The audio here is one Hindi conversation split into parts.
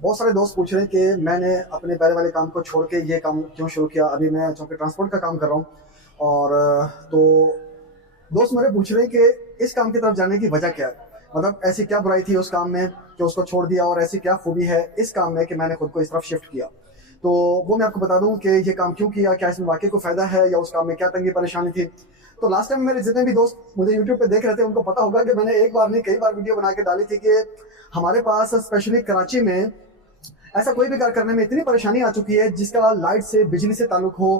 बहुत सारे दोस्त पूछ रहे हैं कि मैंने अपने पहले वाले काम को छोड़ के ये काम क्यों शुरू किया। अभी मैं चूँकि ट्रांसपोर्ट का काम कर रहा हूँ और तो दोस्त मेरे पूछ रहे हैं कि इस काम की तरफ जाने की वजह क्या है? मतलब ऐसी क्या बुराई थी उस काम में कि उसको छोड़ दिया, और ऐसी क्या खूबी है इस काम में कि मैंने खुद को इस तरफ शिफ्ट किया? तो वो मैं आपको बता दूं कि ये काम क्यों किया, क्या इसमें वाकई को फ़ायदा है या उस काम में क्या तंगी परेशानी थी। तो लास्ट टाइम मेरे जितने भी दोस्त मुझे यूट्यूब पे देख रहे थे उनको पता होगा कि मैंने एक बार नहीं कई बार वीडियो बना के डाली थी कि हमारे पास स्पेशली कराची में ऐसा कोई भी कार्य करने में इतनी परेशानी आ चुकी है जिसका लाइट से बिजली से ताल्लुक हो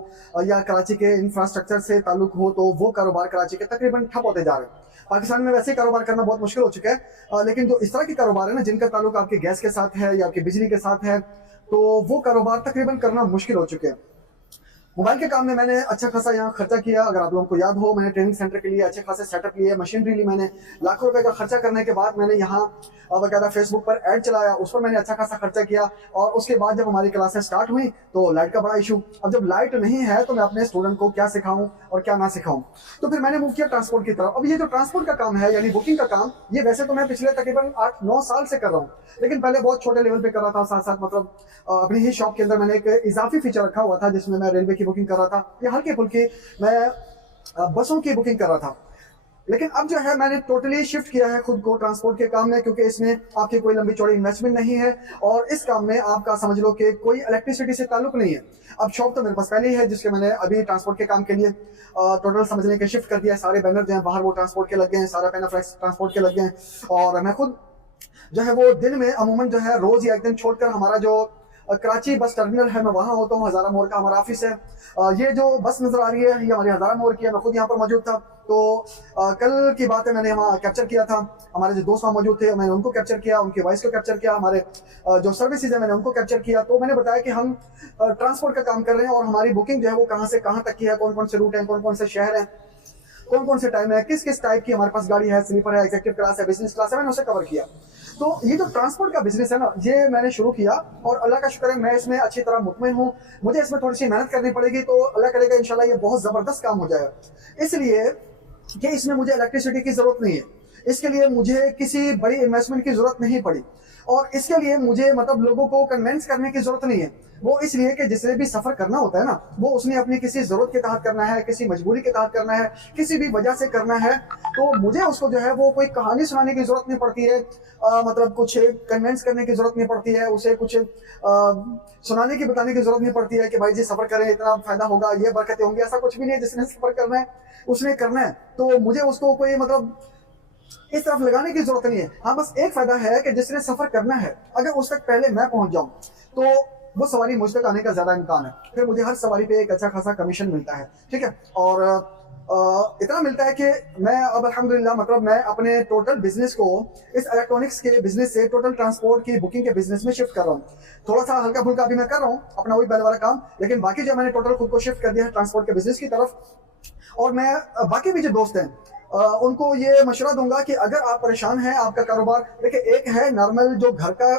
या कराची के इंफ्रास्ट्रक्चर से ताल्लुक हो, तो वो कारोबार कराची के तकरीबन ठप होते जा रहे हैं। पाकिस्तान में वैसे ही कारोबार करना बहुत मुश्किल हो चुका है, लेकिन जो इस तरह के कारोबार है ना जिनका ताल्लुक आपके गैस के साथ है या आपकी बिजली के साथ है, तो वो कारोबार तकरीबन करना मुश्किल हो चुके हैं। मोबाइल के काम में मैंने अच्छा खासा यहाँ खर्चा किया। अगर आप लोगों को याद हो, मैंने ट्रेनिंग सेंटर के लिए अच्छे खासे सेटअप लिए, मशीनरी ली मैंने। लाखों रुपए का खर्चा करने के बाद मैंने यहाँ वगैरह फेसबुक पर ऐड चलाया, उस पर मैंने अच्छा खासा खर्चा किया। और उसके बाद जब हमारी क्लासेस स्टार्ट हुई तो लाइट का बड़ा इशू। अब जब लाइट नहीं है तो मैं अपने स्टूडेंट को क्या सिखाऊं और क्या ना सिखाऊं, तो फिर मैंने मूव किया ट्रांसपोर्ट की तरफ। अब ये जो ट्रांसपोर्ट का काम है यानी बुकिंग का काम, ये वैसे तो मैं पिछले तकरीबन 8-9 साल से कर रहा हूँ, लेकिन पहले बहुत छोटे लेवल पे कर रहा था। साथ साथ मतलब अपनी ही शॉप के अंदर मैंने एक इजाफी फीचर रखा हुआ था जिसमें मैं रेलवे की बुकिंग कर रहा था या हल्की फुल्की मैं बसों की बुकिंग कर रहा था। लेकिन अब जो है मैंने टोटली शिफ्ट किया है खुद को ट्रांसपोर्ट के काम में, क्योंकि इसमें आपकी कोई लंबी चौड़ी इन्वेस्टमेंट नहीं है और इस काम में आपका समझ लो कि कोई इलेक्ट्रिसिटी से ताल्लुक नहीं है। अब शॉप तो मेरे पास पहले ही है जिसके मैंने अभी ट्रांसपोर्ट के काम के लिए टोटल समझ लें कि शिफ्ट कर दिया है। सारे बैनर जो है बाहर वो ट्रांसपोर्ट के लग गए हैं, सारा पैनाफ्लेक्स ट्रांसपोर्ट के लग गए हैं। और मैं खुद जो है वो दिन में अमूमन जो है रोज या एक दिन छोड़कर हमारा जो कराची बस टर्मिनल है मैं वहां होता हूँ। हजारा मोड़ का हमारा ऑफिस है। ये जो बस नजर आ रही है ये हमारी हजारा मोड़ की है, मैं खुद यहाँ पर मौजूद था। तो कल की बात है, मैंने वहाँ कैप्चर किया था। हमारे जो दोस्त वहाँ मौजूद थे मैंने उनको कैप्चर किया, उनकी वॉइस को कैप्चर किया, हमारे जो सर्विसेज है मैंने उनको कैप्चर किया। तो मैंने बताया कि हम ट्रांसपोर्ट का काम कर रहे हैं और हमारी बुकिंग जो है वो कहाँ से कहाँ तक की है, कौन कौन से रूट है, कौन कौन से शहर है, कौन कौन से टाइम है, किस किस टाइप की हमारे पास गाड़ी है, स्लीपर है, एग्जीक्यूटिव क्लास है, बिजनेस क्लास है, मैंने उसे कवर किया। तो ये जो ट्रांसपोर्ट का बिजनेस है ना, ये मैंने शुरू किया और अल्लाह का शुक्र है मैं इसमें अच्छी तरह मुतमिन हूँ। मुझे इसमें थोड़ी सी मेहनत करनी पड़ेगी तो अल्लाह करेगा इंशाल्लाह ये बहुत जबरदस्त काम हो जाएगा। इसलिए कि इसमें मुझे इलेक्ट्रिसिटी की जरूरत नहीं है, इसके लिए मुझे किसी बड़ी इन्वेस्टमेंट की जरूरत नहीं पड़ी और इसके लिए मुझे मतलब लोगों को कन्विंस करने की जरूरत नहीं है। वो इसलिए कि जिसने भी सफर करना होता है ना, वो उसने अपनी किसी जरूरत के तहत करना है, किसी मजबूरी के तहत करना है, किसी भी वजह से करना है। तो मुझे उसको जो है वो कोई कहानी सुनाने की जरूरत नहीं पड़ती है, मतलब कुछ कन्विंस करने की जरूरत नहीं पड़ती है, उसे कुछ सुनाने की बताने की जरूरत नहीं पड़ती है कि भाई जी सफर करें इतना फायदा होगा, ये बरकतें होंगी। ऐसा कुछ भी नहीं है। जिसने सफर करना है उसने करना है, तो मुझे उसको कोई मतलब इस तरफ लगाने की जरूरत नहीं है। हाँ, बस एक फायदा है कि जिसने सफर करना है अगर उस तक पहले मैं पहुंच जाऊं तो वो सवारी मुझ तक आने का ज्यादा इम्कान है। फिर मुझे हर सवारी पे एक अच्छा खासा कमीशन मिलता है, ठीक है। और इतना मिलता है कि मैं अब अल्हम्दुलिल्लाह मतलब मैं अपने टोटल बिजनेस को इस इलेक्ट्रॉनिक्स के बिजनेस से टोटल ट्रांसपोर्ट की बुकिंग के बिजनेस में शिफ्ट कर रहा हूँ। थोड़ा सा हल्का फुल्का अभी मैं कर रहा हूँ अपना वही पहले वाला काम, लेकिन बाकी जो मैंने टोटल खुद को शिफ्ट कर दिया है ट्रांसपोर्ट के बिजनेस की तरफ। और मैं बाकी भी जो दोस्त हैं उनको ये मशवरा दूंगा कि अगर आप परेशान हैं, आपका कारोबार देखिए, एक है नॉर्मल जो घर का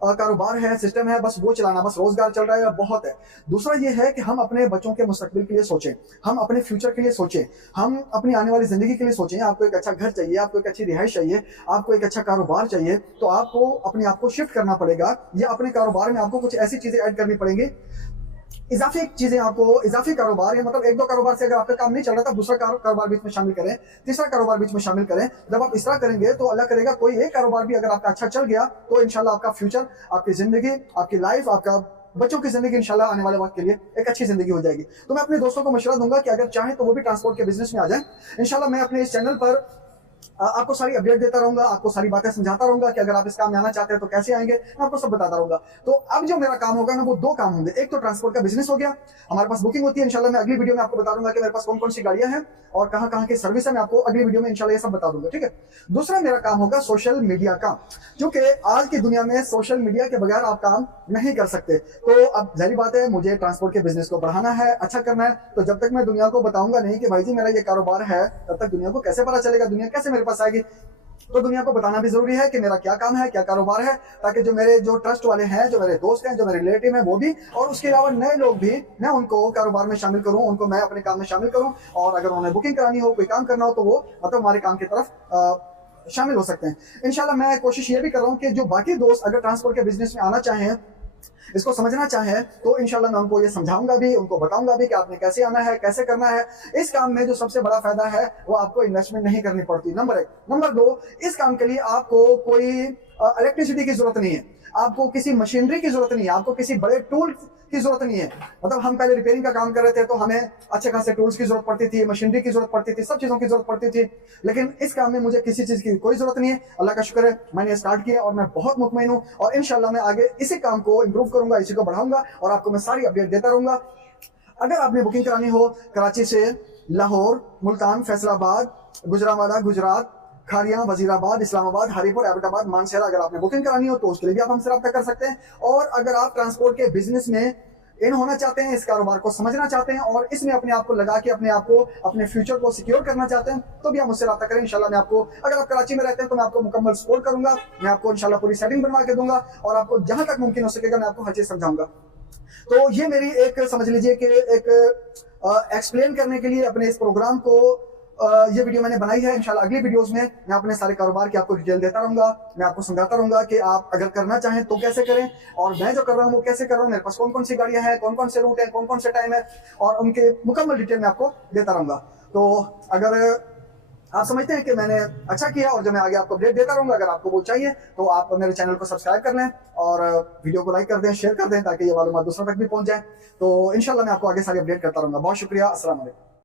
कारोबार है, सिस्टम है, बस वो चलाना, बस रोजगार चल रहा है बहुत है। दूसरा ये है कि हम अपने बच्चों के मुस्तकबिल के लिए सोचें, हम अपने फ्यूचर के लिए सोचें, हम अपनी आने वाली जिंदगी के लिए सोचें। आपको एक अच्छा घर चाहिए, आपको एक अच्छी रिहाइश चाहिए, आपको एक अच्छा कारोबार चाहिए, तो आपको अपने आप को शिफ्ट करना पड़ेगा या अपने कारोबार में आपको कुछ ऐसी चीजें ऐड करनी पड़ेंगी, इजाफी चीजें आपको, इजाफी कारोबार या मतलब एक दो कारोबार से अगर आपका काम नहीं चल रहा था दूसरा कारोबार बीच में शामिल करें, तीसरा कारोबार बीच में शामिल करें। जब आप इस तरह करेंगे तो अल्लाह करेगा कोई एक कारोबार भी अगर आपका अच्छा चल गया तो इंशाल्लाह आपका फ्यूचर, आपकी जिंदगी, आपकी लाइफ, आपका बच्चों की जिंदगी इंशाल्लाह आने वाले वक्त के लिए एक अच्छी जिंदगी हो जाएगी। तो मैं अपने दोस्तों को मशवरा दूंगा कि अगर चाहें तो वो भी ट्रांसपोर्ट के बिजनेस में आ जाएं। इंशाल्लाह मैं अपने इस चैनल पर आपको सारी अपडेट देता रहूंगा, आपको सारी बातें समझाता रहूंगा कि अगर आप इस काम में आना चाहते हैं तो कैसे आएंगे, मैं आपको सब बताता रहूंगा। तो अब जो मेरा काम होगा ना वो दो काम होंगे। एक तो ट्रांसपोर्ट का बिजनेस हो गया, हमारे पास बुकिंग होती है। इंशाल्लाह मैं अगली वीडियो में आपको बता दूंगा कि मेरे पास कौन कौन सी गाड़ियां हैं और कहां कहां की सर्विस है, मैं आपको अगली वीडियो में इंशाल्लाह ये सब बता दूंगा, ठीक है। दूसरा मेरा काम होगा सोशल मीडिया का, क्योंकि आज की दुनिया में सोशल मीडिया के बगैर आप काम नहीं कर सकते। तो अब जाहिर बात है मुझे ट्रांसपोर्ट के बिजनेस को बढ़ाना है, अच्छा करना है। तो जब तक मैं दुनिया को बताऊंगा नहीं कि भाई जी मेरा ये कारोबार है, तब तक दुनिया को कैसे पता चलेगा, दुनिया कैसे मेरे पास आएगी। तो दुनिया को बताना भी जरूरी है कि मेरा क्या काम है, क्या कारोबार है, ताकि जो मेरे जो ट्रस्ट वाले हैं, जो मेरे दोस्त हैं, जो मेरे रिलेटिव हैं वो भी, और उसके अलावा नए लोग भी, मैं उनको कारोबार में शामिल करूं, उनको मैं अपने काम में शामिल करूं। और अगर उन्हें बुकिंग करानी हो, कोई काम करना हो तो वो मतलब हमारे काम की तरफ शामिल हो सकते हैं। इंशाल्लाह मैं कोशिश ये भी कर रहा हूँ कि जो बाकी दोस्त अगर ट्रांसपोर्ट के बिजनेस में आना चाहें, इसको समझना चाहें, तो इंशाल्लाह मैं उनको ये समझाऊंगा भी, उनको बताऊंगा भी कि आपने कैसे आना है, कैसे करना है। इस काम में जो सबसे बड़ा फायदा है वो आपको इन्वेस्टमेंट नहीं करनी पड़ती, नंबर 1। नंबर 2, इस काम के लिए आपको कोई इलेक्ट्रिसिटी की जरूरत नहीं है, आपको किसी मशीनरी की जरूरत नहीं है, आपको किसी बड़े टूल की जरूरत नहीं है। मतलब हम पहले रिपेयरिंग का काम कर रहे थे तो हमें अच्छे खासे टूल्स की जरूरत पड़ती थी, मशीनरी की जरूरत पड़ती थी, सब चीजों की जरूरत पड़ती थी। लेकिन इस काम में मुझे किसी चीज की कोई जरूरत नहीं है। अल्लाह का शुक्र है मैंने स्टार्ट किया और मैं बहुत मुतमईन हूँ, और इंशाल्लाह मैं आगे इसी काम को इंप्रूव करूंगा, इसी को बढ़ाऊंगा और आपको मैं सारी अपडेट देता रहूंगा। अगर आपने बुकिंग करानी हो कराची से लाहौर, मुल्तान, फैसलाबाद, गुजरांवाला, गुजरात, खारियां, वजीराबाद, इस्लामाबाद, हरीपुर, एबटाबाद, मानसहेरा, अगर आपने बुकिंग करानी हो तो उसके लिए भी आप हमसे रब्ता कर सकते हैं। और अगर आप ट्रांसपोर्ट के बिजनेस में इन होना चाहते हैं, इस कारोबार को समझना चाहते हैं और इसमें अपने आप को लगा के अपने आप को, अपने फ्यूचर को सिक्योर करना चाहते हैं, तो भी आप मुझसे रब्ता करें। इंशाल्लाह मैं आपको, अगर आप कराची में रहते हैं तो मैं आपको मुकम्मल सपोर्ट करूंगा, मैं आपको इंशाल्लाह पूरी सेटिंग बनवा के दूंगा और आपको जहां तक मुमकिन हो सकेगा मैं आपको हर चीज समझाऊंगा। तो ये मेरी एक, समझ लीजिए कि एक एक्सप्लेन करने के लिए अपने इस प्रोग्राम को ये वीडियो मैंने बनाई है। इंशाल्लाह अगली वीडियोस में मैं अपने सारे कारोबार की आपको डिटेल देता रहूंगा, मैं आपको समझाता रहूंगा कि आप अगर करना चाहें तो कैसे करें, और मैं जो कर रहा हूं वो कैसे कर रहा हूं, मेरे पास कौन कौन सी गाड़ियां हैं, कौन कौन से रूट है, कौन कौन से टाइम है, और उनके मुकम्मल डिटेल मैं आपको देता रहूंगा। तो अगर आप समझते हैं कि मैंने अच्छा किया और जो मैं आगे आपको अपडेट देता रहूंगा, अगर आपको वो चाहिए तो आप मेरे चैनल को सब्सक्राइब कर लें और वीडियो को लाइक कर दें, शेयर कर दें, ताकि ये मालूमात दूसरों तक भी पहुंच जाए। तो इंशाल्लाह मैं आपको आगे सारी अपडेट करता रहूंगा। बहुत शुक्रिया, अस्सलाम वालेकुम।